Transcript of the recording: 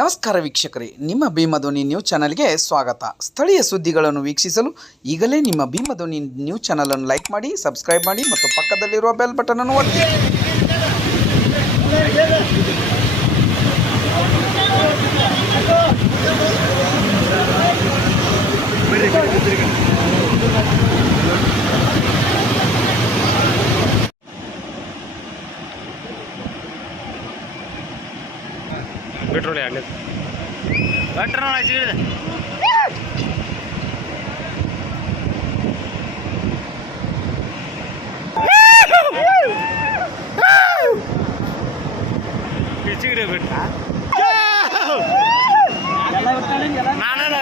ನಮಸ್ಕಾರ ವೀಕ್ಷಕರೇ, ನಿಮ್ಮ ಭೀಮಧ್ವನಿ ನ್ಯೂಸ್ ಚಾನಲ್ಗೆ ಸ್ವಾಗತ. ಸ್ಥಳೀಯ ಸುದ್ದಿಗಳನ್ನು ವೀಕ್ಷಿಸಲು ಈಗಲೇ ನಿಮ್ಮ ಭೀಮಧ್ವನಿ ನ್ಯೂಸ್ ಚಾನಲನ್ನು ಲೈಕ್ ಮಾಡಿ, ಸಬ್ಸ್ಕ್ರೈಬ್ ಮಾಡಿ ಮತ್ತು ಪಕ್ಕದಲ್ಲಿರುವ ಬೆಲ್ ಬಟನ್ ಅನ್ನು ಒತ್ತಿ. ಪೆಟ್ರೋಲ್ ಎರಡನೇ ಪೆಟ್ರೋಲ್ ಹಚ್ಚಿಡಿದೆ ಹೆಚ್ಚಿಗೆ ಬಿಟ್ಟು ನಾನದ